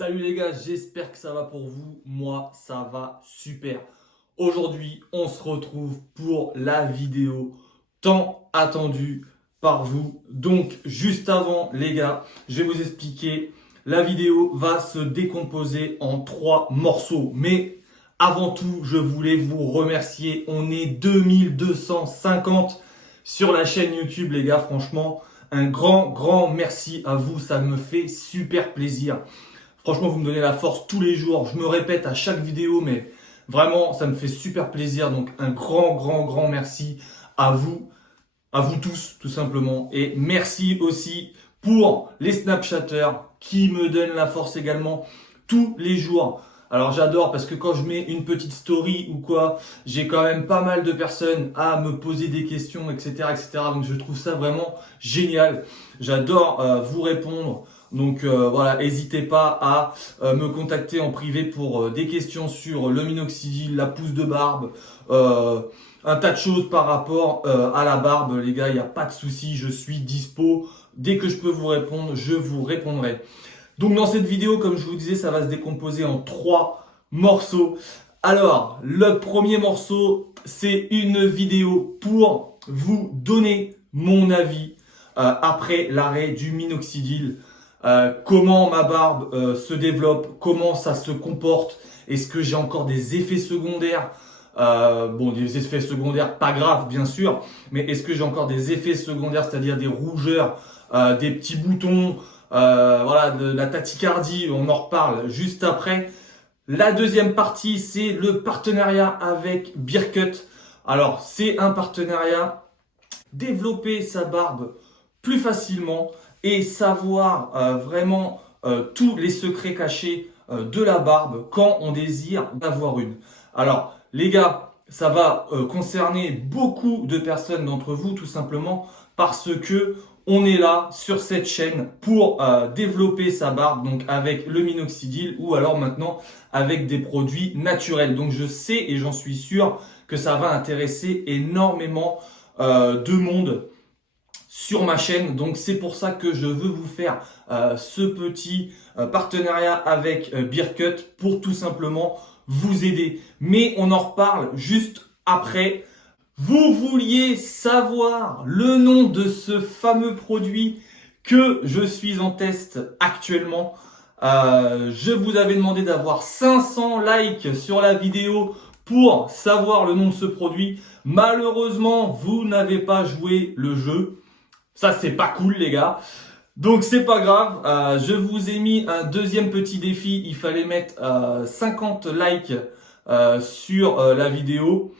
Salut les gars, j'espère que ça va pour vous. Moi, ça va super. Aujourd'hui, on se retrouve pour la vidéo tant attendue par vous. Donc, juste avant, les gars, je vais vous expliquer. La vidéo va se décomposer en 3 morceaux. Mais avant tout, je voulais vous remercier. On est 2250 sur la chaîne YouTube, les gars. Franchement, un grand merci à vous. Ça me fait super plaisir. Franchement, vous me donnez la force tous les jours. Je me répète à chaque vidéo, mais vraiment, ça me fait super plaisir. Donc, un grand merci à vous tous, tout simplement. Et merci aussi pour les Snapchatters qui me donnent la force également tous les jours. Alors, j'adore parce que quand je mets une petite story ou quoi, j'ai quand même pas mal de personnes à me poser des questions, etc. Donc, je trouve ça vraiment génial. J'adore vous répondre. Donc voilà, n'hésitez pas à me contacter en privé pour des questions sur le minoxidil, la pousse de barbe, un tas de choses par rapport à la barbe. Les gars, il n'y a pas de souci, je suis dispo. Dès que je peux vous répondre, je vous répondrai. Donc dans cette vidéo, comme je vous disais, ça va se décomposer en 3 morceaux. Alors, le premier morceau, c'est une vidéo pour vous donner mon avis après l'arrêt du minoxidil. Comment ma barbe se développe, comment ça se comporte, est-ce que j'ai encore des effets secondaires, bon, des effets secondaires pas graves bien sûr, mais est-ce que j'ai encore des effets secondaires, c'est-à-dire des rougeurs, des petits boutons, voilà, de la tachycardie, on en reparle juste après. La deuxième partie, c'est le partenariat avec Bearcut. Alors, c'est un partenariat, développer sa barbe plus facilement et savoir vraiment tous les secrets cachés de la barbe quand on désire d'avoir une. Alors, les gars, ça va concerner beaucoup de personnes d'entre vous, tout simplement parce que on est là sur cette chaîne pour développer sa barbe, donc avec le minoxidil ou alors maintenant avec des produits naturels. Donc je sais et j'en suis sûr que ça va intéresser énormément de monde sur ma chaîne. Donc c'est pour ça que je veux vous faire ce petit partenariat avec Bearcut pour tout simplement vous aider. Mais on en reparle juste après. Vous vouliez savoir le nom de ce fameux produit que je suis en test actuellement. Je vous avais demandé d'avoir 500 likes sur la vidéo pour savoir le nom de ce produit. Malheureusement, vous n'avez pas joué le jeu. Ça, c'est pas cool, les gars. Donc, c'est pas grave. Je vous ai mis un deuxième petit défi. Il fallait mettre 50 likes sur la vidéo.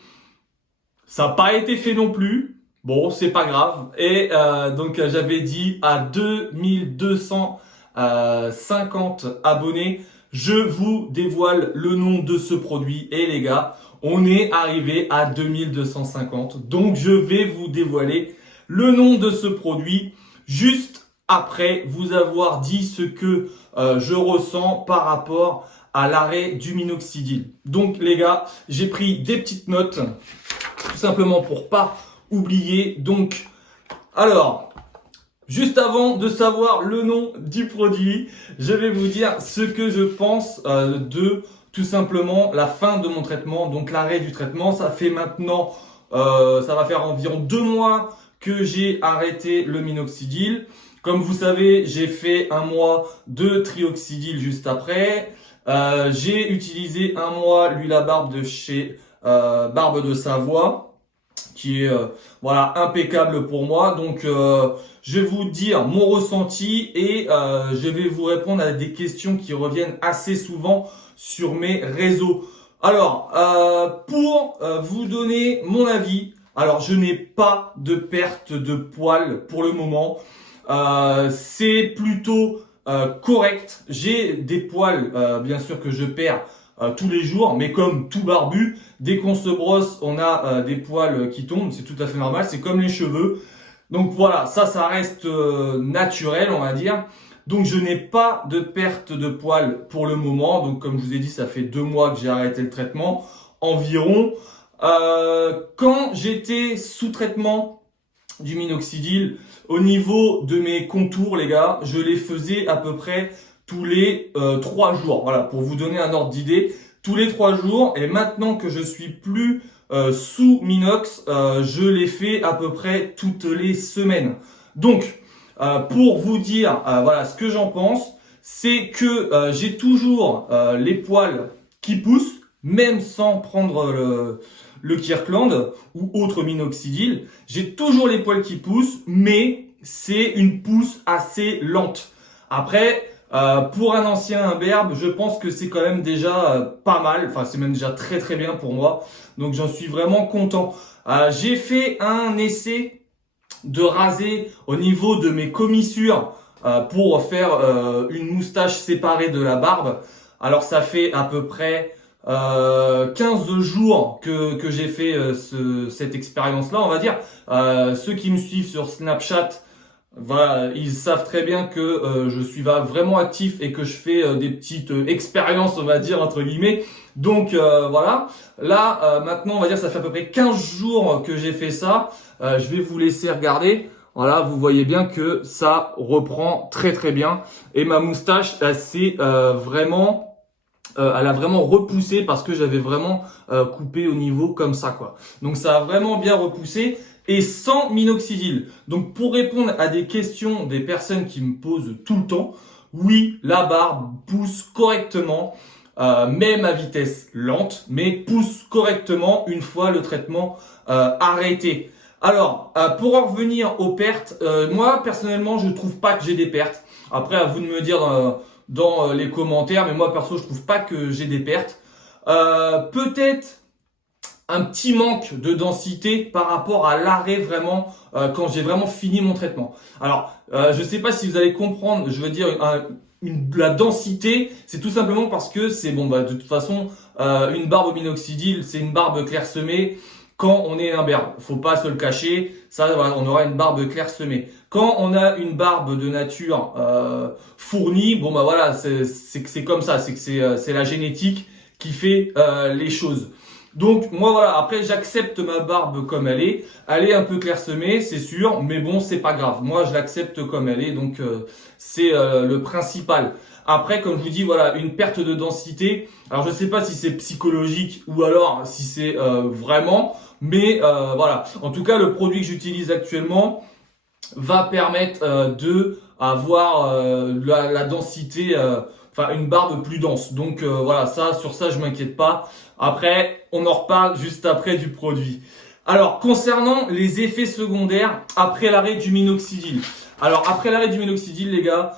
Ça n'a pas été fait non plus. Bon, c'est pas grave. Et donc, j'avais dit à 2250 abonnés, je vous dévoile le nom de ce produit. Et les gars, on est arrivé à 2250. Donc, je vais vous dévoiler le nom de ce produit juste après vous avoir dit ce que je ressens par rapport à l'arrêt du minoxidil. Donc les gars, j'ai pris des petites notes tout simplement pour pas oublier. Donc alors, juste avant de savoir le nom du produit, je vais vous dire ce que je pense de tout simplement la fin de mon traitement, donc l'arrêt du traitement. Ça fait maintenant, ça va faire environ 2 mois que j'ai arrêté le minoxidil. Comme vous savez, j'ai fait 1 mois de trioxydil juste après. J'ai utilisé 1 mois l'huile à barbe de chez Barbe de Savoie, qui est voilà, impeccable pour moi. Donc, je vais vous dire mon ressenti et je vais vous répondre à des questions qui reviennent assez souvent sur mes réseaux. Alors, pour vous donner mon avis, alors je n'ai pas de perte de poils pour le moment. C'est plutôt correct. J'ai des poils, bien sûr, que je perds tous les jours, mais comme tout barbu, dès qu'on se brosse, on a des poils qui tombent, c'est tout à fait normal, c'est comme les cheveux. Donc voilà, ça reste naturel, on va dire. Donc je n'ai pas de perte de poils pour le moment. Donc comme je vous ai dit, ça fait 2 mois que j'ai arrêté le traitement environ. Quand j'étais sous traitement du minoxidil, au niveau de mes contours, les gars, je les faisais à peu près tous les 3 jours. Voilà, pour vous donner un ordre d'idée, tous les 3 jours. Et maintenant que je suis plus sous Minox, je les fais à peu près toutes les semaines. Donc, pour vous dire voilà ce que j'en pense, c'est que j'ai toujours les poils qui poussent, même sans prendre le Kirkland ou autre minoxidil. J'ai toujours les poils qui poussent, mais c'est une pousse assez lente. Après, pour un ancien imberbe, je pense que c'est quand même déjà pas mal. Enfin, c'est même déjà très très bien pour moi. Donc, j'en suis vraiment content. J'ai fait un essai de raser au niveau de mes commissures pour faire une moustache séparée de la barbe. Alors, ça fait à peu près 15 jours que j'ai fait cette expérience-là, on va dire. Ceux qui me suivent sur Snapchat, voilà, ils savent très bien que je suis vraiment actif et que je fais des petites expériences, on va dire, entre guillemets. Donc voilà, là maintenant on va dire ça fait à peu près 15 jours que j'ai fait ça. Je vais vous laisser regarder. Voilà, vous voyez bien que ça reprend très très bien. Et ma moustache, elle a vraiment repoussé parce que j'avais vraiment coupé au niveau comme ça, quoi. Donc ça a vraiment bien repoussé et sans minoxidil. Donc pour répondre à des questions des personnes qui me posent tout le temps, oui, la barbe pousse correctement, même à vitesse lente, mais pousse correctement une fois le traitement arrêté. Alors, pour en revenir aux pertes, moi personnellement, je trouve pas que j'ai des pertes. Après, à vous de me dire dans les commentaires, mais moi perso, je trouve pas que j'ai des pertes. Peut-être un petit manque de densité par rapport à l'arrêt vraiment quand j'ai vraiment fini mon traitement. Alors, je sais pas si vous allez comprendre, je veux dire la densité, c'est tout simplement parce que c'est bon de toute façon une barbe au minoxidil, c'est une barbe clairsemée. Quand on est imberbe, faut pas se le cacher, ça voilà, on aura une barbe clairsemée. Quand on a une barbe de nature fournie, bon bah voilà, c'est comme ça, c'est la génétique qui fait les choses. Donc moi voilà, après j'accepte ma barbe comme elle est un peu clairsemée, c'est sûr, mais bon c'est pas grave. Moi je l'accepte comme elle est, donc c'est le principal. Après comme je vous dis voilà, une perte de densité. Alors je sais pas si c'est psychologique ou alors si c'est vraiment, mais voilà. En tout cas le produit que j'utilise actuellement va permettre de avoir la densité, enfin une barbe plus dense. Donc voilà, ça sur ça je m'inquiète pas. Après, on en reparle juste après du produit. Alors concernant les effets secondaires après l'arrêt du minoxidil. Alors après l'arrêt du minoxidil, les gars,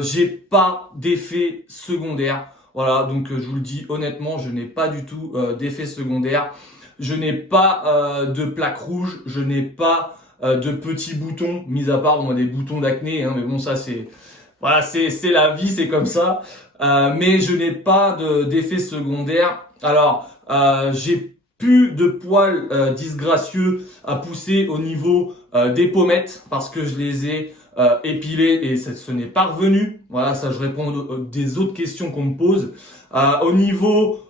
j'ai pas d'effets secondaires. Voilà, donc je vous le dis honnêtement, je n'ai pas du tout d'effets secondaires. Je n'ai pas de plaques rouges, je n'ai pas de petits boutons, mis à part des boutons d'acné, hein, mais bon ça c'est voilà, c'est la vie, c'est comme ça. Mais je n'ai pas d'effet secondaire. Alors j'ai plus de poils disgracieux à pousser au niveau des pommettes parce que je les ai épilés et ce n'est pas revenu. Voilà, ça je réponds des autres questions qu'on me pose. Au niveau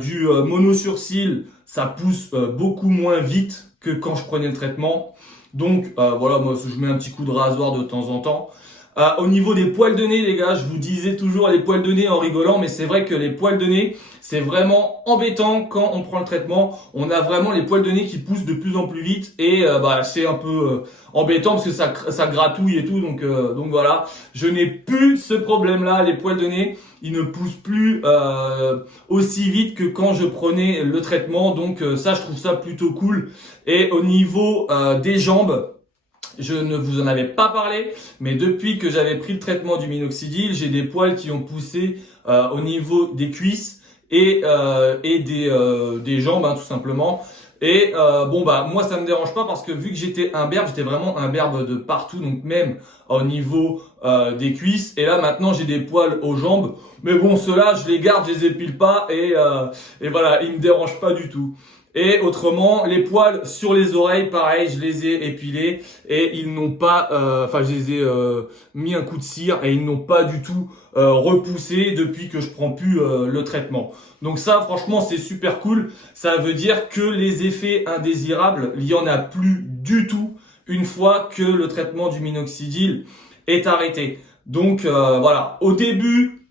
du mono-sourcil, ça pousse beaucoup moins vite que quand je prenais le traitement. Donc voilà, moi je mets un petit coup de rasoir de temps en temps. Au niveau des poils de nez, les gars, je vous disais toujours les poils de nez en rigolant, mais c'est vrai que les poils de nez, c'est vraiment embêtant quand on prend le traitement. On a vraiment les poils de nez qui poussent de plus en plus vite et c'est un peu embêtant parce que ça gratouille et tout. Donc voilà, je n'ai plus ce problème-là. Les poils de nez, ils ne poussent plus aussi vite que quand je prenais le traitement. Donc ça, je trouve ça plutôt cool. Et au niveau des jambes, je ne vous en avais pas parlé, mais depuis que j'avais pris le traitement du minoxidil, j'ai des poils qui ont poussé au niveau des cuisses et des jambes, hein, tout simplement. Et moi ça me dérange pas parce que vu que j'étais imberbe, j'étais vraiment imberbe de partout, donc même au niveau des cuisses. Et là maintenant j'ai des poils aux jambes, mais bon ceux-là je les garde, je les épile pas et voilà, ils me dérangent pas du tout. Et autrement, les poils sur les oreilles, pareil, je les ai épilés et ils n'ont pas, je les ai mis un coup de cire et ils n'ont pas du tout repoussé depuis que je prends plus le traitement. Donc ça, franchement, c'est super cool. Ça veut dire que les effets indésirables, il y en a plus du tout une fois que le traitement du minoxidil est arrêté. Donc voilà, au début,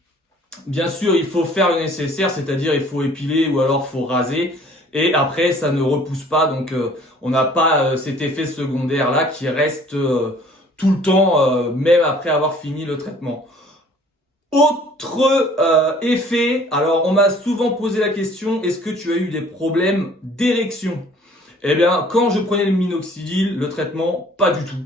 bien sûr, il faut faire le nécessaire, c'est-à-dire il faut épiler ou alors faut raser. Et après, ça ne repousse pas, donc on n'a pas cet effet secondaire là qui reste tout le temps, même après avoir fini le traitement. Autre effet, alors on m'a souvent posé la question, est-ce que tu as eu des problèmes d'érection? Eh bien, quand je prenais le minoxidil, le traitement, pas du tout.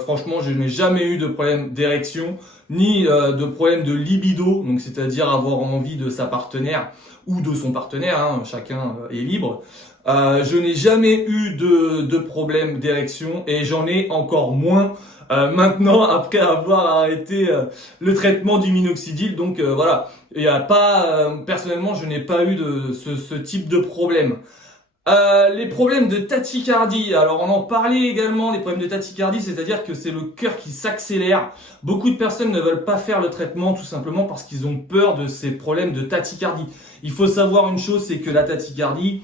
Franchement, je n'ai jamais eu de problème d'érection, ni de problème de libido, donc c'est-à-dire avoir envie de sa partenaire ou de son partenaire, hein, chacun est libre. Je n'ai jamais eu de problème d'érection et j'en ai encore moins maintenant après avoir arrêté le traitement du minoxidil. Donc voilà, il y a pas, personnellement, je n'ai pas eu de ce type de problème. Les problèmes de tachycardie, alors on en parlait également, les problèmes de tachycardie, c'est-à-dire que c'est le cœur qui s'accélère. Beaucoup de personnes ne veulent pas faire le traitement tout simplement parce qu'ils ont peur de ces problèmes de tachycardie. Il faut savoir une chose, c'est que la tachycardie,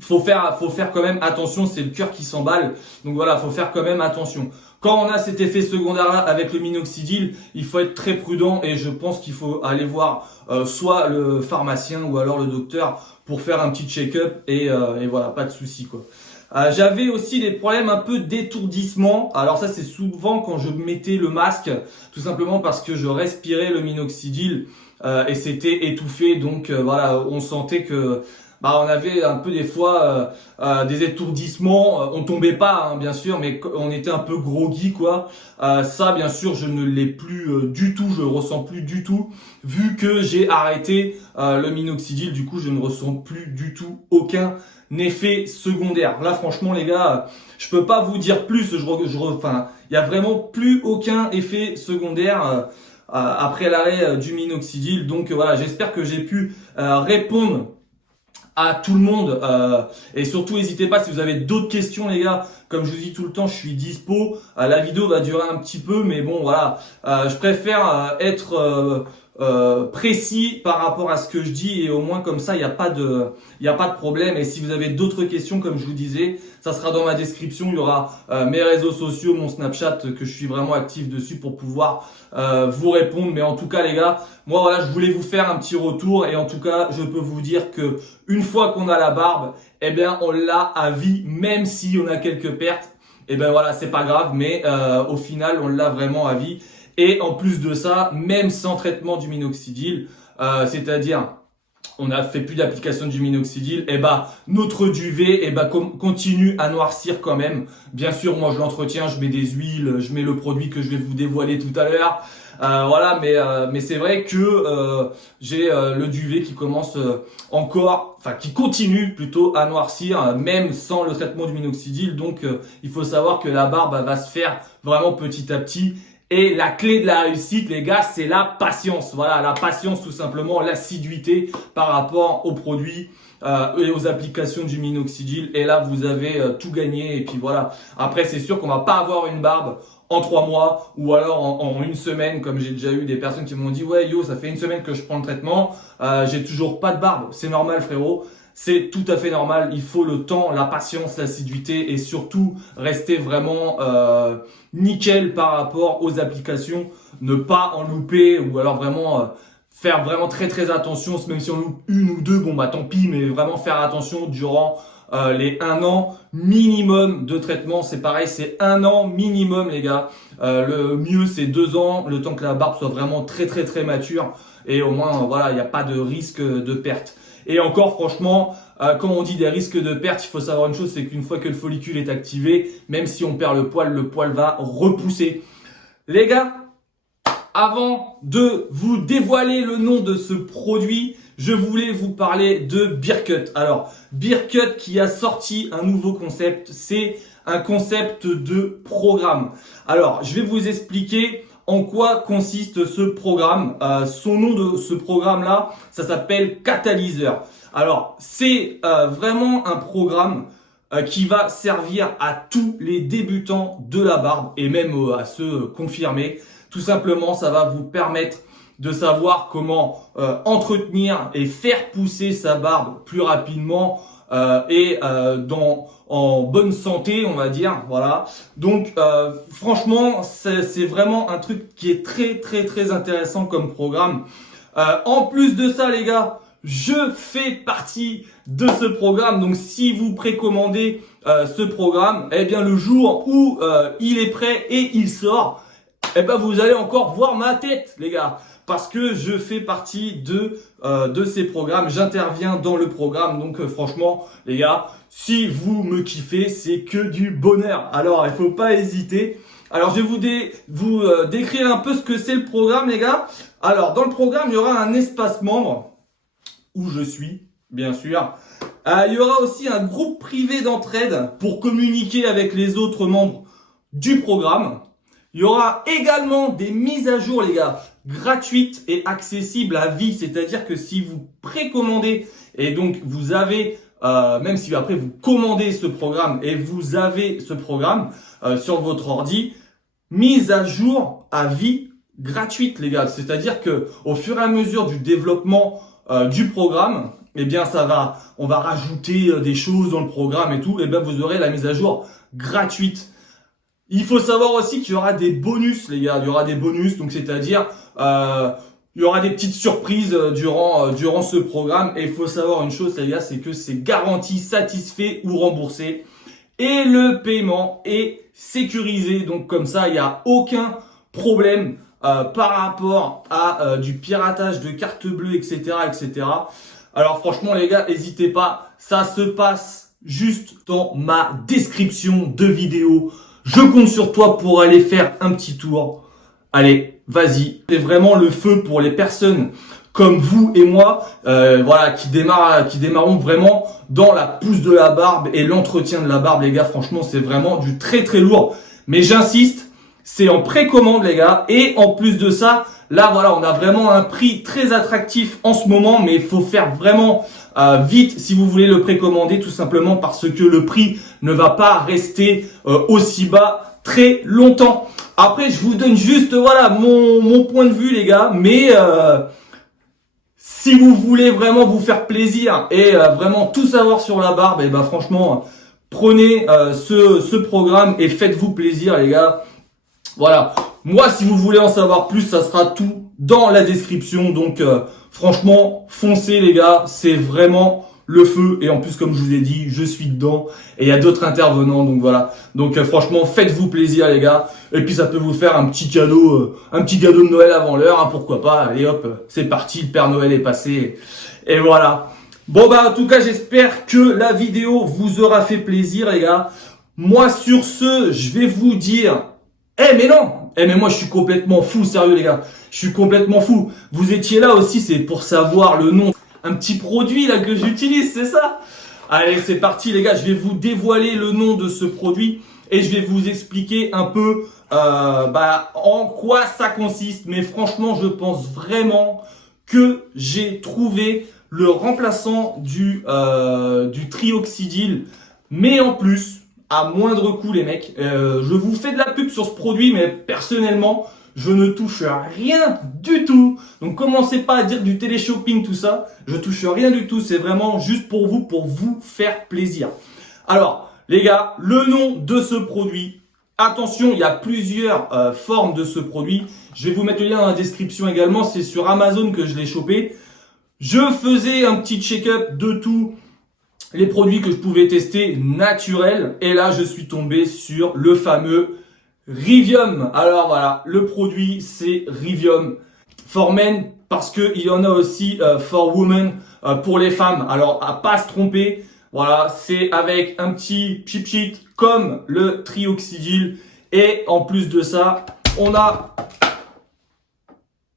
faut faire quand même attention, c'est le cœur qui s'emballe. Donc voilà, faut faire quand même attention. Quand on a cet effet secondaire-là avec le minoxidil, il faut être très prudent et je pense qu'il faut aller voir soit le pharmacien ou alors le docteur pour faire un petit check-up et voilà, pas de souci quoi. J'avais aussi des problèmes un peu d'étourdissement. Alors ça c'est souvent quand je mettais le masque, tout simplement parce que je respirais le minoxidil et c'était étouffé. Donc voilà, on sentait que on avait un peu des fois des étourdissements. On tombait pas, hein, bien sûr, mais on était un peu groggy, quoi. Ça, bien sûr, je ne l'ai plus du tout. Je le ressens plus du tout, vu que j'ai arrêté le minoxidil. Du coup, je ne ressens plus du tout aucun effet secondaire. Là, franchement, les gars, je peux pas vous dire plus. Enfin, il y a vraiment plus aucun effet secondaire après l'arrêt du minoxidil. Donc voilà, j'espère que j'ai pu répondre à tout le monde et surtout n'hésitez pas si vous avez d'autres questions les gars, comme je vous dis tout le temps je suis dispo. La vidéo va durer un petit peu mais bon voilà, je préfère être précis par rapport à ce que je dis et au moins comme ça il n'y a pas de problème. Et si vous avez d'autres questions comme je vous disais, ça sera dans ma description, il y aura mes réseaux sociaux, mon Snapchat que je suis vraiment actif dessus pour pouvoir vous répondre. Mais en tout cas les gars, moi voilà, je voulais vous faire un petit retour et en tout cas je peux vous dire que une fois qu'on a la barbe, eh bien on l'a à vie, même si on a quelques pertes. Et ben voilà, c'est pas grave, mais au final on l'a vraiment à vie. Et en plus de ça, même sans traitement du minoxidil, c'est-à-dire on a fait plus d'application du minoxidil, et notre duvet continue à noircir quand même. Bien sûr, moi je l'entretiens, je mets des huiles, je mets le produit que je vais vous dévoiler tout à l'heure. Voilà, mais c'est vrai que j'ai le duvet qui commence qui continue plutôt à noircir, même sans le traitement du minoxidil. Donc il faut savoir que la barbe va se faire vraiment petit à petit. Et la clé de la réussite, les gars, c'est la patience. Voilà, la patience tout simplement, l'assiduité par rapport aux produits et aux applications du minoxidil. Et là, vous avez tout gagné. Et puis voilà. Après, c'est sûr qu'on va pas avoir une barbe en 3 mois ou alors en une semaine, comme j'ai déjà eu des personnes qui m'ont dit ouais yo, ça fait une semaine que je prends le traitement, j'ai toujours pas de barbe. C'est normal, frérot. C'est tout à fait normal, il faut le temps, la patience, l'assiduité et surtout rester vraiment nickel par rapport aux applications, ne pas en louper ou alors vraiment faire vraiment très très attention, même si on loupe une ou deux, bon tant pis, mais vraiment faire attention durant les 1 an minimum de traitement. C'est pareil, c'est 1 an minimum les gars, le mieux c'est 2 ans, le temps que la barbe soit vraiment très très très mature et au moins voilà, il n'y a pas de risque de perte. Et encore franchement, quand on dit des risques de perte, il faut savoir une chose, c'est qu'une fois que le follicule est activé, même si on perd le poil va repousser. Les gars, avant de vous dévoiler le nom de ce produit, je voulais vous parler de Bearcut. Alors, Bearcut qui a sorti un nouveau concept, c'est un concept de programme. Alors, je vais vous expliquer en quoi consiste ce programme. Son nom de ce programme-là, ça s'appelle Catalyseur. Alors, c'est vraiment un programme qui va servir à tous les débutants de la barbe et même à ceux confirmés. Tout simplement, ça va vous permettre de savoir comment entretenir et faire pousser sa barbe plus rapidement et en bonne santé, on va dire. Voilà. Donc franchement, c'est vraiment un truc qui est très intéressant comme programme. En plus de ça, les gars, je fais partie de ce programme. Donc si vous précommandez ce programme, eh bien le jour où il est prêt et il sort, eh ben vous allez encore voir ma tête, les gars, parce que je fais partie de ces programmes. J'interviens dans le programme. Donc franchement, les gars, si vous me kiffez, c'est que du bonheur. Alors il faut pas hésiter. Alors je vais vous décrire un peu ce que c'est le programme, les gars. Alors dans le programme, il y aura un espace membre où je suis, bien sûr. Il y aura aussi un groupe privé d'entraide pour communiquer avec les autres membres du programme. Il y aura également des mises à jour, les gars, gratuites et accessibles à vie. C'est-à-dire que si vous précommandez et donc vous avez, même si après vous commandez ce programme et vous avez ce programme sur votre ordi, mise à jour à vie gratuite, les gars. C'est-à-dire que au fur et à mesure du développement du programme, eh bien on va rajouter des choses dans le programme et tout. Et bien vous aurez la mise à jour gratuite. Il faut savoir aussi qu'il y aura des bonus, les gars. Il y aura des bonus, donc c'est-à-dire il y aura des petites surprises durant ce programme. Et il faut savoir une chose, les gars, c'est que c'est garanti, satisfait ou remboursé. Et le paiement est sécurisé. Donc comme ça, il n'y a aucun problème par rapport à du piratage de cartes bleues, etc., etc. Alors franchement, les gars, n'hésitez pas. Ça se passe juste dans ma description de vidéo. Je compte sur toi pour aller faire un petit tour. Allez, vas-y. C'est vraiment le feu pour les personnes comme vous et moi, voilà, qui démarrons vraiment dans la pousse de la barbe et l'entretien de la barbe, les gars. Franchement, c'est vraiment du très lourd. Mais j'insiste, c'est en précommande, les gars. Et en plus de ça, là, voilà, on a vraiment un prix très attractif en ce moment, mais il faut faire vraiment vite si vous voulez le précommander, tout simplement parce que le prix ne va pas rester aussi bas très longtemps. Après, je vous donne juste, voilà, mon point de vue, les gars, mais si vous voulez vraiment vous faire plaisir et vraiment tout savoir sur la barbe, et ben franchement, prenez ce programme et faites-vous plaisir, les gars. Voilà. Moi, si vous voulez en savoir plus, ça sera tout dans la description. Donc, franchement, foncez, les gars. C'est vraiment le feu. Et en plus, comme je vous ai dit, je suis dedans. Et il y a d'autres intervenants. Donc, voilà. Donc, franchement, faites-vous plaisir, les gars. Et puis, ça peut vous faire un petit cadeau de Noël avant l'heure. Hein, pourquoi pas. Allez, hop, c'est parti. Le Père Noël est passé. Et voilà. Bon, bah, en tout cas, j'espère que la vidéo vous aura fait plaisir, les gars. Moi, sur ce, je vais vous dire... mais non! Mais moi je suis complètement fou, sérieux les gars. Je suis complètement fou. Vous étiez là aussi, c'est pour savoir le nom. Un petit produit là que j'utilise, c'est ça? Allez, c'est parti les gars, je vais vous dévoiler le nom de ce produit et je vais vous expliquer un peu en quoi ça consiste. Mais franchement, je pense vraiment que j'ai trouvé le remplaçant du trioxydyl, mais en plus à moindre coût, les mecs. Je vous fais de la pub sur ce produit, mais personnellement, je ne touche rien du tout. Donc commencez pas à dire du télé-shopping, tout ça. Je touche rien du tout. C'est vraiment juste pour vous faire plaisir. Alors, les gars, le nom de ce produit. Attention, il y a plusieurs formes de ce produit. Je vais vous mettre le lien dans la description également. C'est sur Amazon que je l'ai chopé. Je faisais un petit check-up de tout. Les produits que je pouvais tester naturels. Et là, je suis tombé sur le fameux Rivium. Alors voilà, le produit, c'est Rivium for Men parce qu'il y en a aussi for Women pour les femmes. Alors, à pas se tromper, voilà, c'est avec un petit cheat comme le trioxydyl. Et en plus de ça, on a...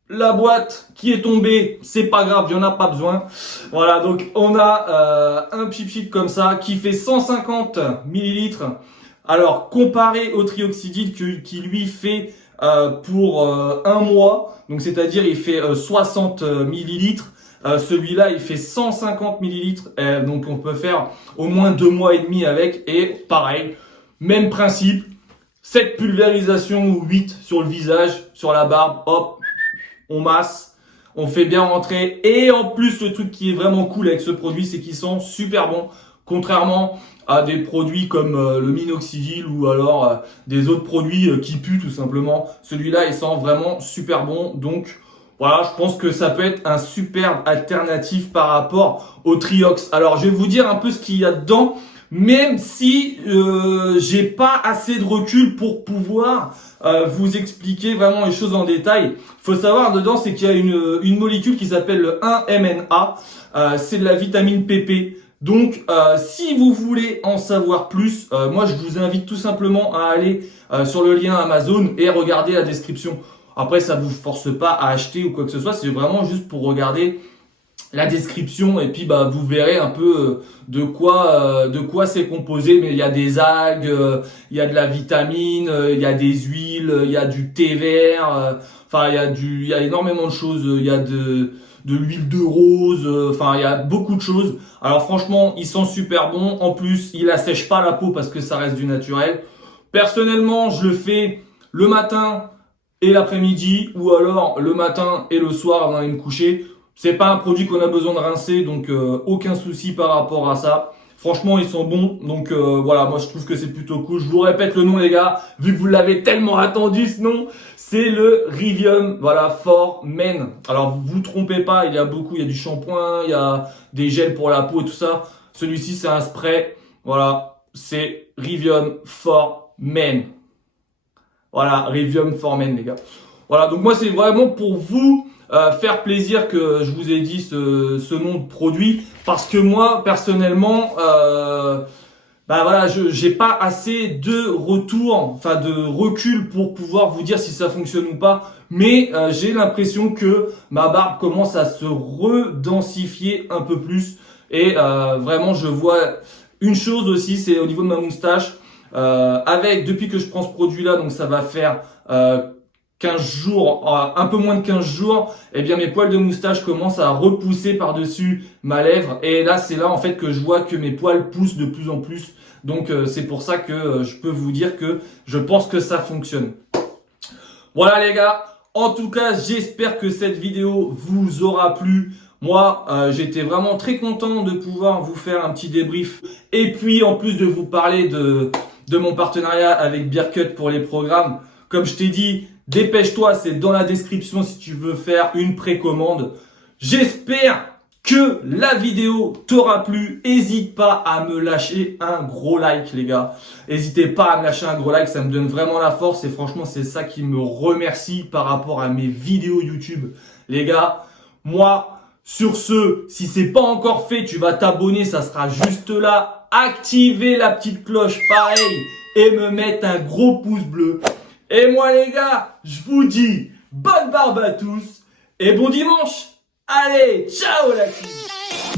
la boîte qui est tombée, c'est pas grave, il n'y en a pas besoin. Voilà, donc on a un pipit comme ça qui fait 150 millilitres. Alors, comparé au trioxydyl qui lui fait pour un mois, donc c'est-à-dire il fait 60 millilitres. Celui-là, il fait 150 millilitres. Donc on peut faire au moins 2 mois et demi avec. Et pareil, même principe, 7 pulvérisations ou 8 sur le visage, sur la barbe, hop. On masse, on fait bien rentrer. Et en plus, le truc qui est vraiment cool avec ce produit, c'est qu'ils sont super bons Contrairement à des produits comme le minoxidil ou alors des autres produits qui puent tout simplement. Celui-là, il sent vraiment super bon. Donc voilà, je pense que ça peut être un superbe alternatif par rapport au Triox. Alors, je vais vous dire un peu ce qu'il y a dedans, même si j'ai pas assez de recul pour pouvoir vous expliquer vraiment les choses en détail. Faut savoir dedans, c'est qu'il y a une molécule qui s'appelle le 1-MNA. C'est de la vitamine PP. Donc, si vous voulez en savoir plus, moi je vous invite tout simplement à aller sur le lien Amazon et regarder la description. Après, ça vous force pas à acheter ou quoi que ce soit, c'est vraiment juste pour regarder la description et puis bah vous verrez un peu de quoi c'est composé. Mais il y a des algues, il y a de la vitamine, il y a des huiles, il y a du thé vert, enfin il y a énormément de choses, il y a de l'huile de rose, enfin il y a beaucoup de choses. Alors franchement, il sent super bon. En plus, il assèche pas la peau parce que ça reste du naturel. Personnellement, je le fais le matin et l'après-midi, ou alors le matin et le soir avant d'aller me coucher. C'est pas un produit qu'on a besoin de rincer, donc aucun souci par rapport à ça. Franchement, ils sont bons, donc voilà, moi je trouve que c'est plutôt cool. Je vous répète le nom les gars, vu que vous l'avez tellement attendu ce nom, c'est le Rivium, voilà, For Men. Alors vous trompez pas, il y a du shampoing, il y a des gels pour la peau et tout ça. Celui-ci c'est un spray, voilà, c'est Rivium For Men. Voilà, Rivium For Men les gars. Voilà, donc moi c'est vraiment pour vous faire plaisir que je vous ai dit ce nom de produit, parce que moi personnellement bah voilà, j'ai pas assez de retour, enfin de recul pour pouvoir vous dire si ça fonctionne ou pas, mais j'ai l'impression que ma barbe commence à se redensifier un peu plus et vraiment je vois une chose aussi, c'est au niveau de ma moustache. Depuis que je prends ce produit là, donc ça va faire 15 jours, un peu moins de 15 jours, eh bien mes poils de moustache commencent à repousser par-dessus ma lèvre. Et là, c'est là en fait que je vois que mes poils poussent de plus en plus. Donc c'est pour ça que je peux vous dire que je pense que ça fonctionne. Voilà les gars, en tout cas, j'espère que cette vidéo vous aura plu. Moi, j'étais vraiment très content de pouvoir vous faire un petit débrief. Et puis, en plus de vous parler de mon partenariat avec Bearcut pour les programmes, comme je t'ai dit, dépêche-toi, c'est dans la description si tu veux faire une précommande. J'espère que la vidéo t'aura plu. N'hésite pas à me lâcher un gros like les gars. N'hésitez pas à me lâcher un gros like, ça me donne vraiment la force et franchement c'est ça qui me remercie par rapport à mes vidéos YouTube. Les gars, moi sur ce, si c'est pas encore fait, tu vas t'abonner, ça sera juste là. Activer la petite cloche pareil et me mettre un gros pouce bleu. Et moi les gars, je vous dis bonne barbe à tous et bon dimanche. Allez, ciao la team.